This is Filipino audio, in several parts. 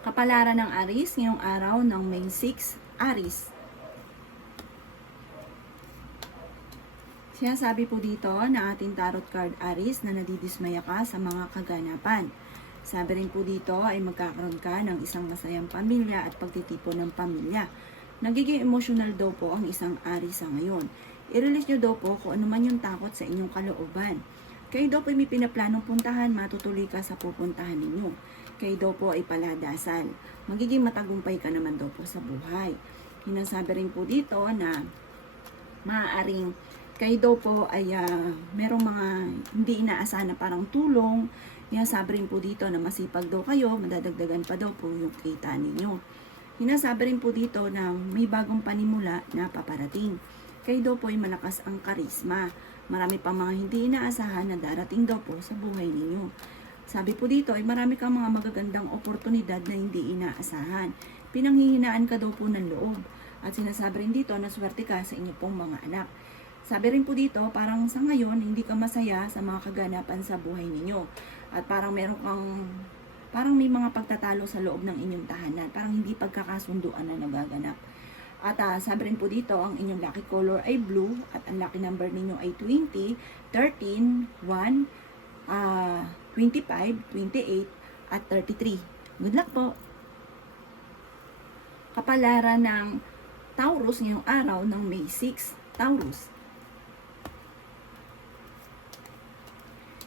Kapalaran ng Aris ngayong araw ng May 6, Aris. Sinasabi po dito na ating tarot card Aris na nadidismaya ka sa mga kaganapan. Sabi rin po dito ay magkakaroon ka ng isang masayang pamilya at pagtitipon ng pamilya. Nagiging emotional daw po ang isang Aris sa ngayon. I-release nyo daw po kung ano man yung takot sa inyong kalooban. Kayo daw po ay may pinaplanong puntahan, matutuloy ka sa pupuntahan ninyo. Kayo daw po ay paladasal. Magiging matagumpay ka naman daw po sa buhay. Hinasabi rin po dito na maaaring kayo daw po ay merong mga hindi inaasahan na parang tulong. Hinasabi rin po dito na masipag daw kayo, madadagdagan pa daw po yung kita ninyo. Hinasabi rin po dito na may bagong panimula na paparating. Kayo daw po ay malakas ang karisma. Marami pang mga hindi inaasahan na darating daw po sa buhay ninyo. Sabi po dito ay marami kang mga magagandang oportunidad na hindi inaasahan. Pinanghihinaan ka daw po ng loob. At sinasabi rin dito na swerte ka sa inyo pong mga anak. Sabi rin po dito, parang sa ngayon, hindi ka masaya sa mga kaganapan sa buhay ninyo. At parang parang may mga pagtatalo sa loob ng inyong tahanan. Parang hindi pagkakasunduan na nagaganap. At sabi rin po dito, ang inyong lucky color ay blue at ang lucky number ninyo ay 20, 13, 1, 25, 28, at 33. Good luck po! Kapalaran ng Taurus ngayong araw ng May 6, Taurus.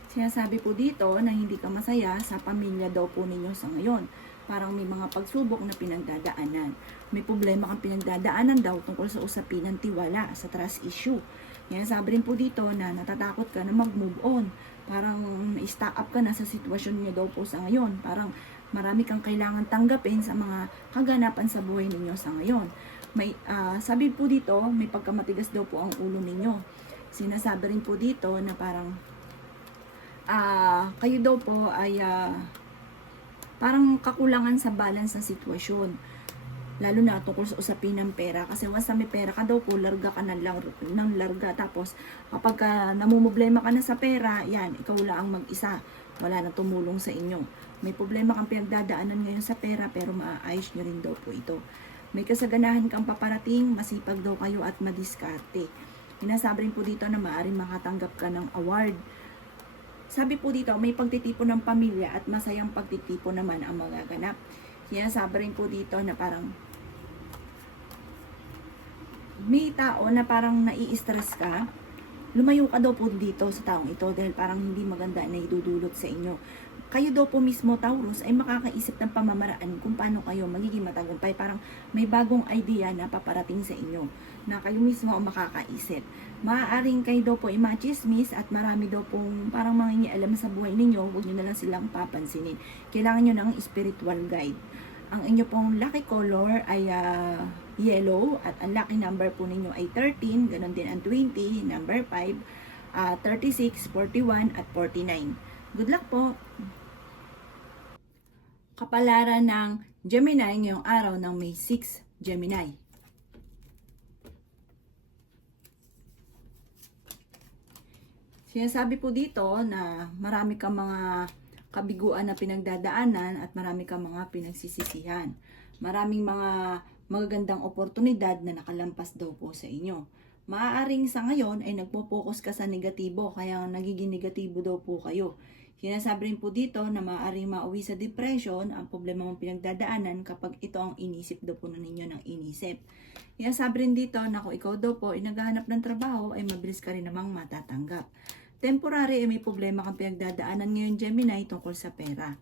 Sinasabi po dito na hindi ka masaya sa pamilya daw po ninyo sa ngayon. Parang may mga pagsubok na pinagdadaanan. May problema kang pinagdadaanan daw tungkol sa usapin ng tiwala, sa trust issue. Yan, sabi rin po dito na natatakot ka na mag-move on. Parang i-stack up ka na sa sitwasyon niyo daw po sa ngayon. Parang marami kang kailangan tanggapin sa mga kaganapan sa buhay ninyo sa ngayon. Sabi po dito, may pagkamatigas daw po ang ulo ninyo. Sinasabi rin po dito na parang kayo daw po ay parang kakulangan sa balance ng sitwasyon. Lalo na tungkol sa usapin ng pera. Kasi once na may pera ka daw po, larga ka ng larga. Tapos, kapag namumblema ka na sa pera, yan, ikaw lang ang mag-isa. Wala na tumulong sa inyo. May problema kang pinagdadaanan ngayon sa pera, pero maaayos nyo rin daw po ito. May kasaganahan kang paparating, masipag daw kayo at madiskarte. Hinasabi rin po dito na maaaring makatanggap ka ng award. Sabi po dito, may pagtitipon ng pamilya at masayang pagtitipon naman ang magaganap. Sinasabi rin po dito na parang may tao na parang nai-stress ka, lumayo ka daw po dito sa taong ito dahil parang hindi maganda na idudulot sa inyo. Kayo daw po mismo, Taurus, ay makakaisip ng pamamaraan kung paano kayo magiging matagumpay. Parang may bagong idea na paparating sa inyo na kayo mismo ang makakaisip. Maaaring kayo daw po i-machismis at marami daw pong parang mangingialam sa buhay ninyo, huwag nyo na lang silang papansinin. Kailangan nyo ng spiritual guide. Ang inyo pong lucky color ay yellow at ang lucky number po ninyo ay 13, ganon din ang 20, number 5, 36, 41 at 49. Good luck po! Kapalaran ng Gemini ngayong araw ng May 6, Gemini. Sinasabi po dito na marami kang mga kabiguan na pinagdadaanan at marami kang mga pinagsisisihan. Maraming mga magagandang oportunidad na nakalampas daw po sa inyo. Maaaring sa ngayon ay nagpo-focus ka sa negatibo, kaya nagiging negatibo daw po kayo. Sinasabi rin po dito na maaaring mauwi sa depression ang problema mong pinagdadaanan kapag ito ang inisip daw po ninyo ng inisip. Sinasabi rin dito na kung ikaw daw po ay naghahanap ng trabaho ay mabilis ka rin namang matatanggap. Temporary ay may problema kang pinagdadaanan ngayon, Gemini, tungkol sa pera.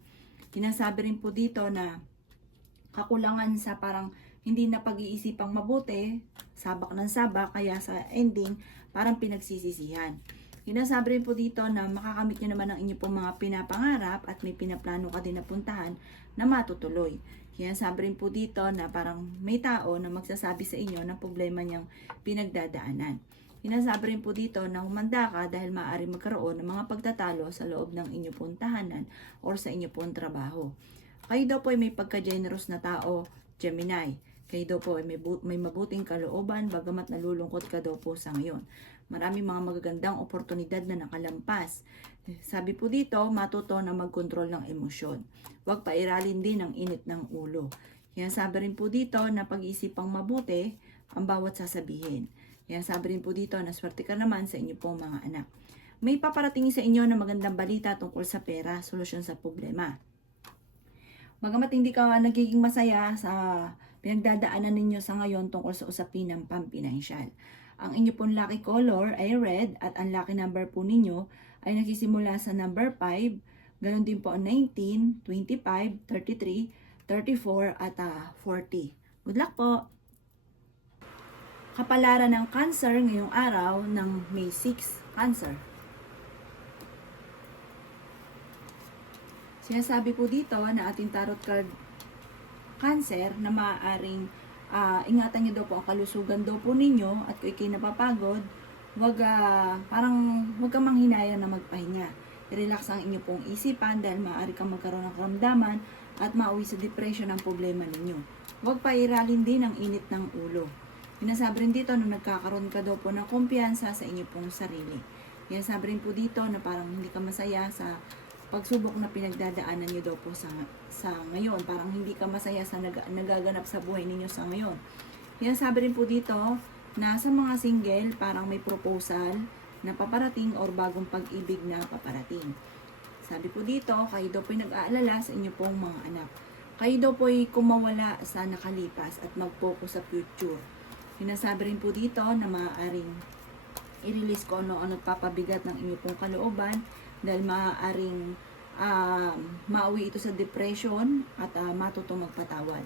Sinasabi rin po dito na kakulangan sa parang hindi na pag-iisipang mabuti, sabak ng sabak, kaya sa ending parang pinagsisisihan. Sinasabi rin po dito na makakamit nyo naman ang inyo pong mga pinapangarap at may pinaplano ka din na puntahan na matutuloy. Sinasabi rin po dito na parang may tao na magsasabi sa inyo ng problema niyang pinagdadaanan. Sinasabi rin po dito na humanda ka dahil maaari magkaroon ng mga pagtatalo sa loob ng inyo pong tahanan or sa inyo pong trabaho. Kayo daw po ay may pagka-generous na tao, Gemini. Kayo daw po ay may mabuting kalooban, bagamat nalulungkot ka daw po sa ngayon. Maraming mga magagandang oportunidad na nakalampas. Sabi po dito, matuto na magkontrol ng emosyon. Huwag pairalin din ang init ng ulo. Yan sabi rin po dito na pag-iisipang mabuti ang bawat sasabihin. Yan sabi rin po dito na swerte ka naman sa inyo pong mga anak. May paparating sa inyo na magandang balita tungkol sa pera, solusyon sa problema. Bagamat hindi ka nagiging masaya sa pinagdadaanan ninyo sa ngayon tungkol sa usapin ng pampinansyal. Ang inyo pong lucky color ay red at ang lucky number po ninyo ay nagsisimula sa number 5, ganun din po ang 19, 25, 33, 34 at 40. Good luck po! Kapalaran ng Cancer ngayong araw ng May 6, Cancer. Sinasabi po dito na ating tarot card Cancer na maaaring ingatan niyo daw po ang kalusugan daw po ninyo at kung ikay napapagod, wag kang manghinaya na magpahinga. I-relax ang inyo pong isipan dahil maaari kang magkaroon ng karamdaman at mauwi sa depression ang problema ninyo. Huwag pairalin din ang init ng ulo. Sinasabi rin dito na nagkakaroon ka daw po ng kumpiyansa sa inyo pong sarili. Sinasabi rin po dito na parang hindi ka masaya sa pagsubok na pinagdadaanan nyo daw po sa ngayon. Parang hindi ka masaya sa nagaganap sa buhay ninyo sa ngayon. Yan sabi rin po dito na sa mga single, parang may proposal na paparating or bagong pag-ibig na paparating. Sabi po dito, kayo daw po nag-aalala sa inyo pong mga anak. Kayo daw po kumawala sa nakalipas at mag-focus sa future. Sinasabi rin po dito na maaaring i-release ko ano papabigat ng inyo pong kalooban dahil maaaring mauwi ito sa depression at matutong magpatawad.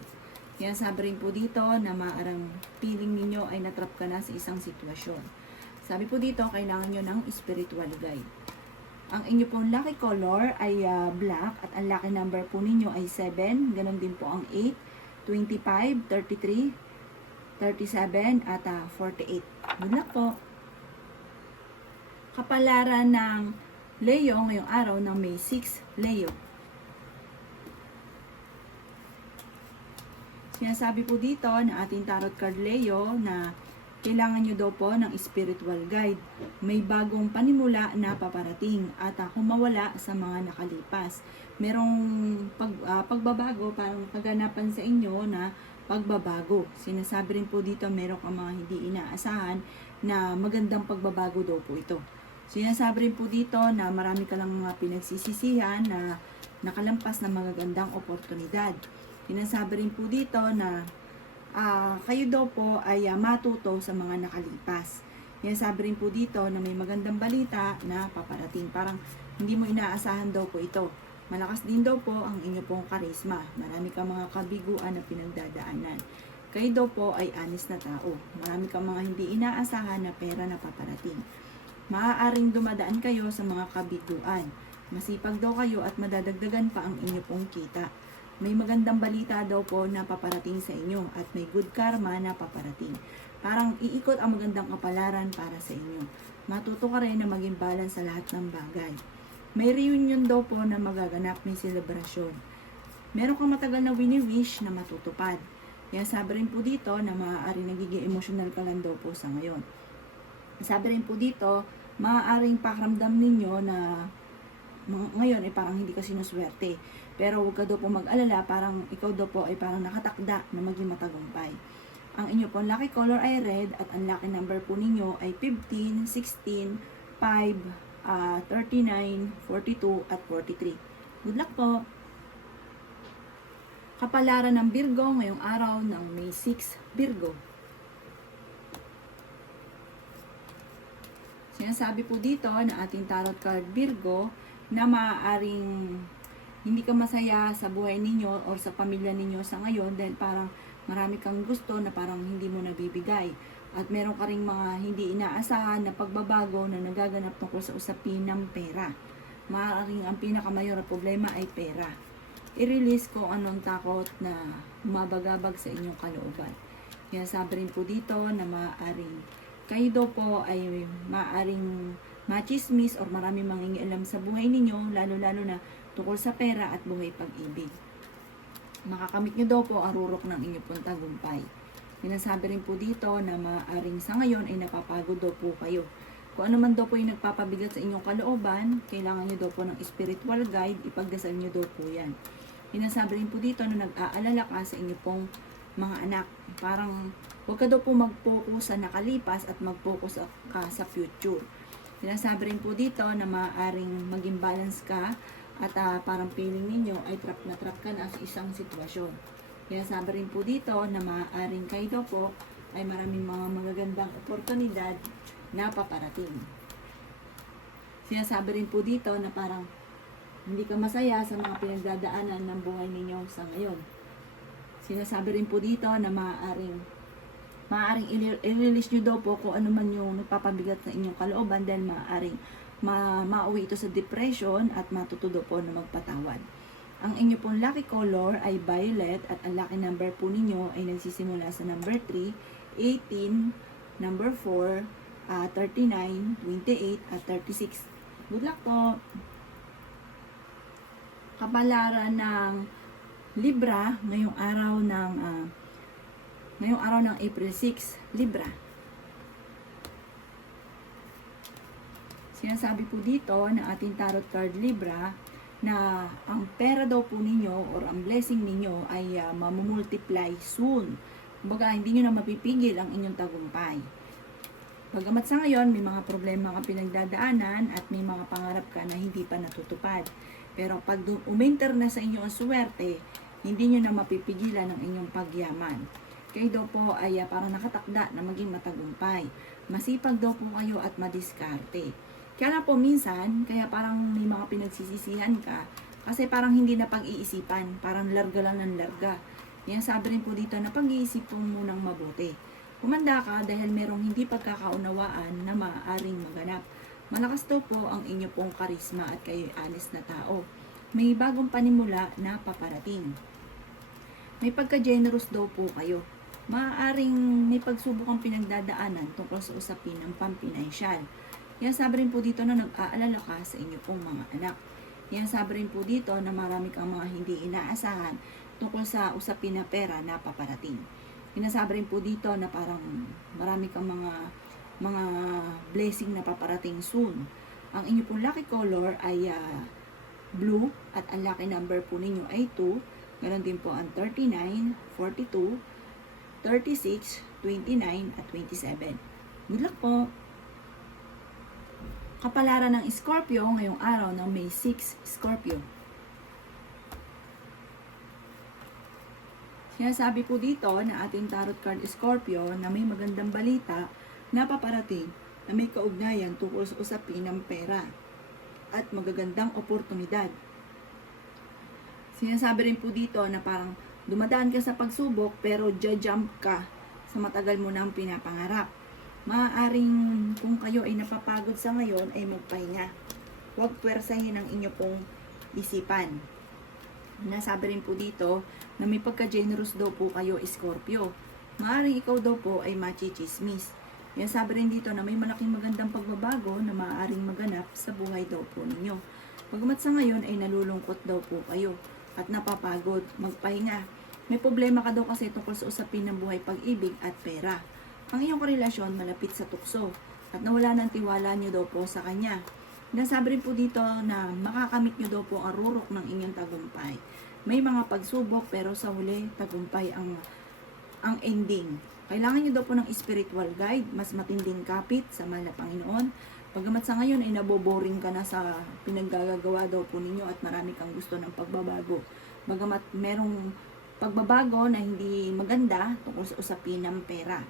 Yan sabi rin po dito na maarang feeling ninyo ay natrap ka na sa isang sitwasyon. Sabi po dito, kailangan nyo ng spiritual guide. Ang inyo pong lucky color ay black at ang lucky number po ninyo ay 7. Ganon din po ang 8, 25, 33, 37 at 48. Good luck po! Kapalaran ng Leo ngayong araw ng May 6, Leo. Sinasabi po dito na ating tarot card Leo na kailangan nyo daw po ng spiritual guide. May bagong panimula na paparating at kung mawala sa mga nakalipas. Merong pagbabago, parang kaganapan sa inyo na pagbabago. Sinasabi rin po dito meron kang mga hindi inaasahan na magandang pagbabago daw po ito. Sinasabi rin po dito na marami ka lang mga pinagsisisihan na nakalampas na magagandang oportunidad. Sinasabi rin po dito na kayo daw po ay matuto sa mga nakalipas. Sinasabi rin po dito na may magandang balita na paparating. Parang hindi mo inaasahan daw po ito. Malakas din daw po ang inyo pong karisma. Marami kang mga kabiguan na pinagdadaanan. Kayo daw po ay honest na tao. Marami kang mga hindi inaasahan na pera na paparating. Maaaring dumadaan kayo sa mga kabiguan. Masipag daw kayo at madadagdagan pa ang inyo pong kita. May magandang balita daw po na paparating sa inyo at may good karma na paparating. Parang iikot ang magandang kapalaran para sa inyo. Matuto ka rin na maging balance sa lahat ng bagay. May reunion daw po na magaganap, may selebrasyon. Meron kang matagal na wini-wish na matutupad. Kaya sabi rin po dito na maaaring nagiging emotional ka lang daw po sa ngayon. Sabi rin po dito, maaaring pakiramdam ninyo na ngayon ay parang hindi ka sinuswerte. Pero huwag ka daw po mag-alala, parang ikaw daw po ay parang nakatakda na maging matagumpay. Ang inyo po lucky color ay red at ang lucky number po ninyo ay 15, 16, 5, 39, 42 at 43. Good luck po! Kapalaran ng Virgo ngayong araw ng May 6, Virgo. Sinasabi po dito na ating tarot card Virgo na maaaring hindi ka masaya sa buhay ninyo or sa pamilya ninyo sa ngayon dahil parang marami kang gusto na parang hindi mo nabibigay. At meron ka ring mga hindi inaasahan na pagbabago na nagaganap tungkol sa usapin ng pera. Maaaring ang pinakamayor na problema ay pera. I-release ko anong takot na mabagabag sa inyong kalooban. Kaya sabi rin po dito na maaaring kayo daw po ay maaaring machismis or marami mangingialam sa buhay ninyo, lalo-lalo na tungkol sa pera at buhay pag-ibig. Makakamit nyo daw po ang rurok ng inyong pong tagumpay. Sinasabi rin po dito na maaaring sa ngayon ay napapagod daw po kayo. Kung ano man daw po yung nagpapabigat sa inyong kalooban, kailangan nyo daw po ng spiritual guide, ipagdasal nyo daw po yan. Sinasabi rin po dito na nag-aalala ka sa inyo pong mga anak. Parang huwag ka daw po mag-focus sa nakalipas at mag-focus ka sa future. Sinasabi rin po dito na maaaring maging balance ka at parang feeling ninyo ay trap na trap ka na sa isang sitwasyon. Sinasabi rin po dito na maaaring kayo daw po ay maraming mga magagandang oportunidad na paparating. Sinasabi rin po dito na parang hindi ka masaya sa mga pinagdadaanan ng buhay ninyo sa ngayon. Sinasabi rin po dito na maaaring i-release nyo daw po kung ano man yung nagpapabigat sa inyong kalooban dahil maaaring mauwi ito sa depression at matutudo po na magpatawad. Ang inyo pong lucky color ay violet at ang lucky number po ninyo ay nagsisimula sa number 3, 18, number 4, 39, 28, at 36. Good luck po! Kapalaran ng Libra ngayong araw ng April 6, Libra. Sinasabi po dito na ating tarot card Libra na ang pera daw po ninyo or ang blessing ninyo ay mamumultiply soon. Kumbaga, hindi nyo na mapipigil ang inyong tagumpay. Bagamat sa ngayon, may mga problema ka pinagdadaanan at may mga pangarap ka na hindi pa natutupad. Pero pag uminter na sa inyo ang swerte, hindi nyo na mapipigilan ang inyong pagyaman. Kayo daw po ay parang nakatakda na maging matagumpay. Masipag daw po kayo at madiskarte. Kaya lang po minsan, kaya parang may mga pinagsisisihan ka, kasi parang hindi na pag-iisipan, parang larga lang ng larga. Yan sabi rin po dito na pag-iisip po munang mabuti. Kumanda ka dahil merong hindi pagkakaunawaan na maaaring maganap. Malakas daw po ang inyo pong karisma at kayo'y honest na tao. May bagong panimula na paparating. May pagka-generous daw po kayo. Maaaring may pagsubok ang pinagdadaanan tungkol sa usapin ng pampinansyal. Yan sabi rin po dito na nag-aalala ka sa inyo pong mga anak. Yan sabi rin po dito na marami kang mga hindi inaasahan tungkol sa usapin na pera na paparating. Sinasabi rin po dito na parang marami kang mga blessing na paparating soon. Ang inyo pong lucky color ay blue at ang lucky number po ninyo ay 2. Ganon din po ang 39, 42, 36, 29 at 27. Good luck po! Kapalaran ng Scorpio ngayong araw ng May 6, Scorpio. Sinasabi po dito na ating tarot card Scorpio na may magandang balita na paparating na may kaugnayan tungkol sa usapin ng pera at magagandang oportunidad. Sinasabi rin po dito na parang dumadaan ka sa pagsubok pero jump ka sa matagal mo nang pinapangarap. Maaaring kung kayo ay napapagod sa ngayon ay magpahinga. Huwag puwersahin ang inyo pong isipan. Nasabi rin po dito na may pagka-generous daw po kayo, Scorpio. Maaaring ikaw daw po ay machichismis. Yan sabi rin dito na may malaking magandang pagbabago na maaaring maganap sa buhay daw po ninyo. Bagamat sa ngayon ay nalulungkot daw po kayo at napapagod, magpahinga. May problema ka daw kasi tungkol sa usapin ng buhay, pag-ibig at pera. Ang iyong karelasyon malapit sa tukso at nawala ng tiwala niyo daw po sa kanya. Nasabi rin po dito na makakamit nyo daw po ang rurok ng inyong tagumpay. May mga pagsubok pero sa huli tagumpay ang ending. Kailangan nyo daw po ng spiritual guide, mas matinding kapit sa mahal na Panginoon. Bagamat sa ngayon ay naboboring ka na sa pinaggagawa daw po ninyo at marami kang gusto ng pagbabago. Bagamat merong pagbabago na hindi maganda tungkol sa usapin ng pera.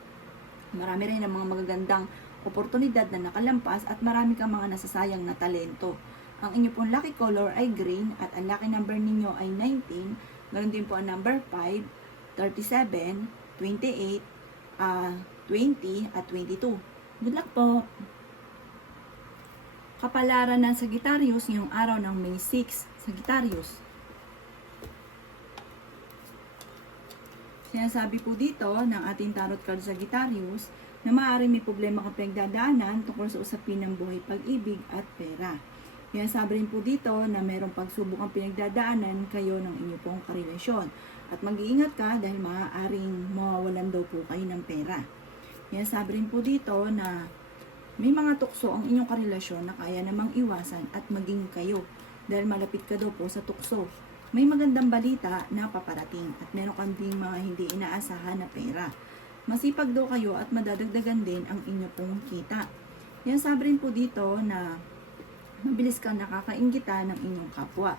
Marami rin ang mga magagandang oportunidad na nakalampas at marami kang mga nasasayang na talento. Ang inyo pong lucky color ay green at ang lucky number ninyo ay 19. Ganoon din po ang number 5, 37, 28, 20 at 22. Good luck po! Kapalaran ng Sagittarius ngayong araw ng May 6, Sagittarius. Sinasabi po dito ng ating tarot card Sagittarius na maaaring may problema kang pinagdadaanan tungkol sa usapin ng buhay, pag-ibig at pera. Kaya sabi rin po dito na mayroong pagsubok ang pinagdadaanan kayo ng inyo pong karelasyon. At mag-iingat ka dahil maaaring mawawalan daw po kayo ng pera. Kaya sabi rin po dito na May mga tukso ang inyong karelasyon na kaya namang iwasan at maging kayo dahil malapit ka daw po sa tukso. May magandang balita na paparating at meron kang ding mga hindi inaasahan na pera. Masipag daw kayo at madadagdagan din ang inyo pong kita. Yan sabi rin po dito na mabilis kang nakakainggita ng inyong kapwa.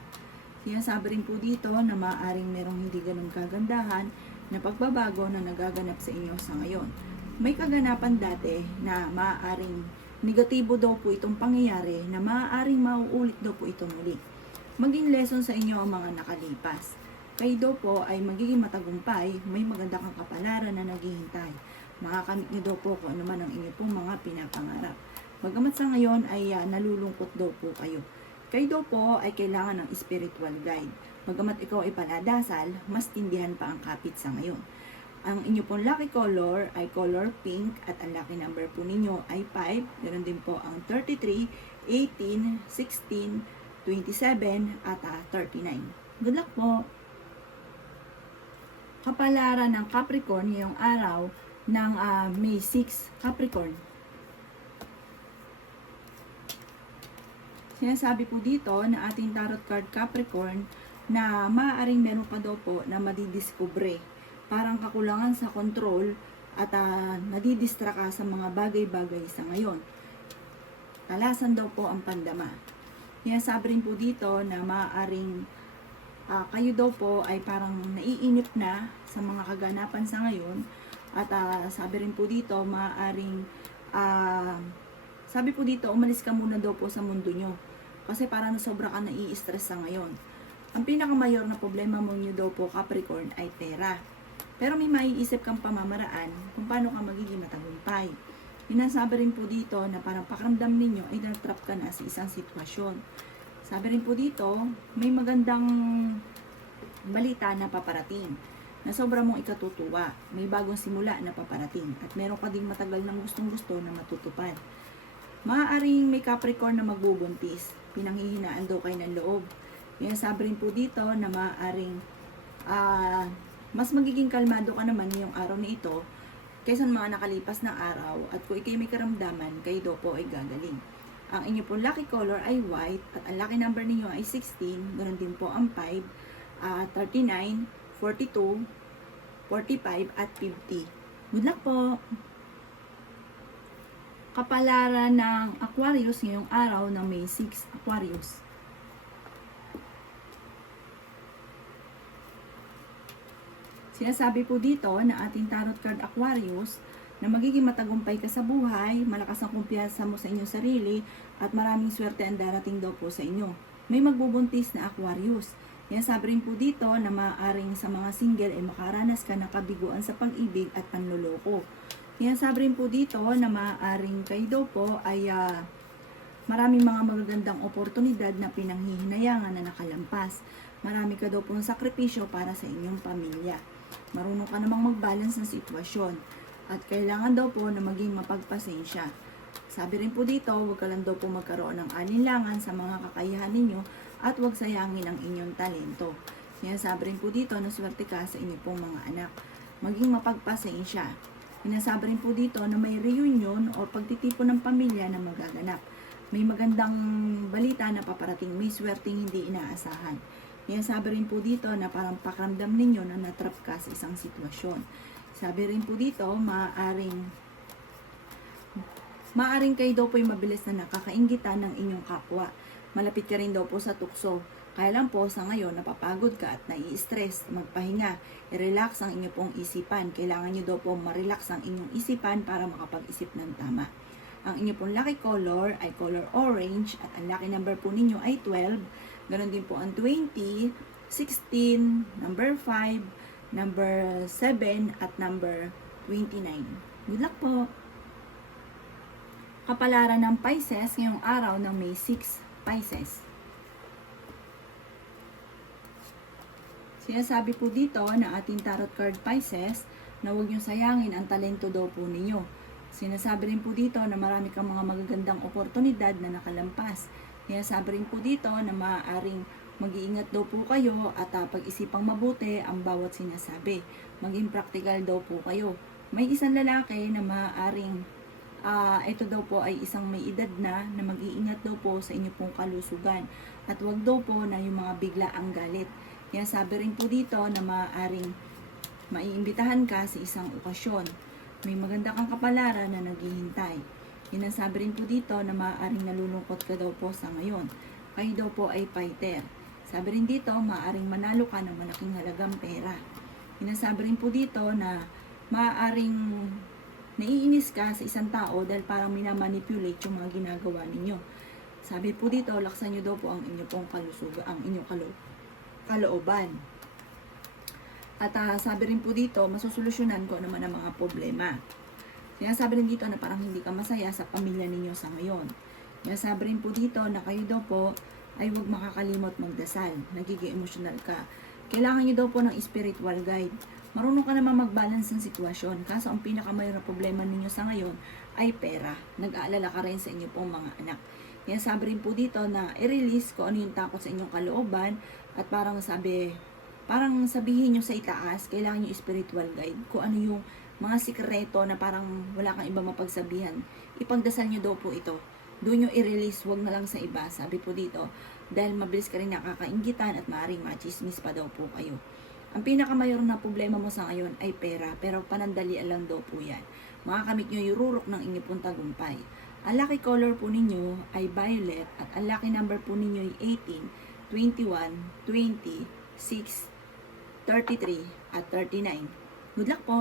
Yan sabi rin po dito na maaaring merong hindi ganun kagandahan na pagbabago na nagaganap sa inyo sa ngayon. May kaganapan dati na maaaring negatibo daw po itong pangyayari na maaaring mauulit daw po ito muli. Maging lesson sa inyo ang mga nakalipas. Kayo daw po ay magiging matagumpay, may maganda kang kapalaran na naghihintay. Makakamit niyo daw po kung ano man ang inyo pong mga pinapangarap. Bagamat sa ngayon ay nalulungkot daw po kayo. Kayo daw po ay kailangan ng spiritual guide. Bagamat ikaw ay paladasal, mas tindihan pa ang kapit sa ngayon. Ang inyo pong lucky color ay color pink at ang lucky number po ninyo ay 5. Meron din po ang 33, 18, 16, 27 at 39. Good luck po! Kapalaran ng Capricorn ngayong araw ng May 6, Capricorn. Sinasabi po dito na ating tarot card Capricorn na maaaring meron ka daw po na madidiskubre. Parang kakulangan sa control at nadidistra ka sa mga bagay-bagay sa ngayon. Talasan daw po ang pandama. Sinasabi rin po dito na maaaring kayo daw po ay parang naiinip na sa mga kaganapan sa ngayon. At sabi rin po dito, maaaring sabi po dito, umalis ka muna daw po sa mundo nyo. Kasi parang sobra ka nai-stress sa ngayon. Ang pinakamayor na problema mo nyo daw po, Capricorn, ay pera. Pero may maiisip kang pamamaraan kung paano ka magiging matagumpay. Sinasabi rin po dito na parang pakiramdam ninyo ay na-trap ka na sa isang sitwasyon. Sabi rin po dito, may magandang balita na paparating na sobra mong ikatutuwa. May bagong simula na paparating at meron ka ding matagal ng gustong-gusto na matutupad. Maaaring may Capricorn na magbubuntis. Pinanghihinaan daw kayo ng loob. Sabi rin po dito na maaaring mas magiging kalmado ka naman ngayong araw na ito kaysa mga nakalipas na araw at kung ikay may karamdaman, kayo daw po ay gagaling. Ang inyo pong lucky color ay white at ang lucky number ninyo ay 16, ganoon din po ang 5, 39, 42, 45 at 50. Good luck po! Kapalaran ng Aquarius ngayong araw ng May 6, Aquarius. Sinasabi po dito na ating tarot card Aquarius na magiging matagumpay ka sa buhay, malakas ang kumpiyansa mo sa inyong sarili, at maraming swerte ang darating daw po sa inyo. May magbubuntis na Aquarius. Sabi rin po dito na maaaring sa mga single ay makaranas ka ng kabiguan sa pag-ibig at panloloko. Sabi rin po dito na maaaring kayo daw po ay maraming mga magagandang oportunidad na pinanghihinayangan na nakalampas. Marami ka daw pong sakripisyo para sa inyong pamilya. Marunong ka namang mag-balance ng sitwasyon. At kailangan daw po na maging mapagpasensya. Sabi rin po dito, huwag ka lang daw po magkaroon ng alinlangan sa mga kakayahan ninyo at huwag sayangin ang inyong talento. Sabi rin po dito na swerte ka sa inyong pong mga anak. Maging mapagpasensya. Sinasabi rin po dito na may reunion o pagtitipon ng pamilya na magaganap. May magandang balita na paparating, may swerteng hindi inaasahan. Sabi rin po dito na parang pakiramdam ninyo na natrap ka sa isang sitwasyon. Sabi rin po dito, maaring kayo daw po yung mabilis na nakakainggitan ng inyong kapwa. Malapit ka rin daw po sa tukso. Kaya lang po sa ngayon, napapagod ka at nai-stress, magpahinga, i-relax ang inyong pong isipan. Kailangan nyo daw po ma-relax ang inyong isipan para makapag-isip ng tama. Ang inyong pong lucky color ay color orange at ang lucky number po ninyo ay 12. Ganon din po ang 20, 16, number 5, number 7 at number 29. Good luck po! Kapalaran ng Pisces ngayong araw ng May 6, Pisces. Sinasabi po dito na ating tarot card Pisces na huwag niyong sayangin ang talento daw po ninyo. Sinasabi rin po dito na marami kang mga magagandang oportunidad na nakalampas. Sinasabi rin po dito na maaaring mag-iingat daw po kayo at pag-isipang mabuti ang bawat sinasabi. Maging practical daw po kayo. May isang lalaki na maaaring Ito daw po ay isang may edad na mag-iingat daw po sa inyo pong kalusugan. At wag daw po na yung mga biglaang galit. Kaya sabi rin po dito na maaaring maiimbitahan ka sa isang okasyon. May maganda kang kapalaran na naghihintay. Yan ang sabi rin po dito na maaaring nalulungkot ka daw po sa ngayon. Kayo daw po ay fighter. Sabi rin dito, maaaring manalo ka ng malaking halagang pera. Yan ang sabi rin po dito na maaaring naiinis ka sa isang tao dahil parang minamanipulate yung mga ginagawa ninyo. Sabi po dito, laksan nyo daw po ang inyo pong kalusugan, ang inyong kalooban. At sabi rin po dito, masusolusyonan ko naman ang mga problema. Sinasabi rin dito na parang hindi ka masaya sa pamilya ninyo sa ngayon. Sinasabi rin po dito na kayo daw po ay huwag makakalimot magdasal. Nagiging emotional ka. Kailangan nyo daw po ng spiritual guide. Marunong ka naman mag-balance ng sitwasyon. Kaso ang pinakamayon na problema ninyo sa ngayon ay pera. Nag-aalala ka rin sa inyo pong mga anak. Kaya sabi rin po dito na i-release ko ano yung takot sa inyong kalooban at parang sabihin nyo sa itaas, kailangan nyo spiritual guide kung ano yung mga sikreto na parang wala kang iba mapagsabihan. Ipagdasal nyo daw po ito. Doon nyo i-release, wag na lang sa iba. Sabi po dito, dahil mabilis ka rin nakakainggitan at maaaring machismis pa daw po kayo. Ang pinakamayor na problema mo sa ngayon ay pera, pero panandalian lang daw po yan. Makakamit nyo yung rurok ng inyong pong tagumpay. Ang lucky color po ninyo ay violet at ang lucky number po ninyo ay 18, 21, 20, 6, 33 at 39. Good luck po!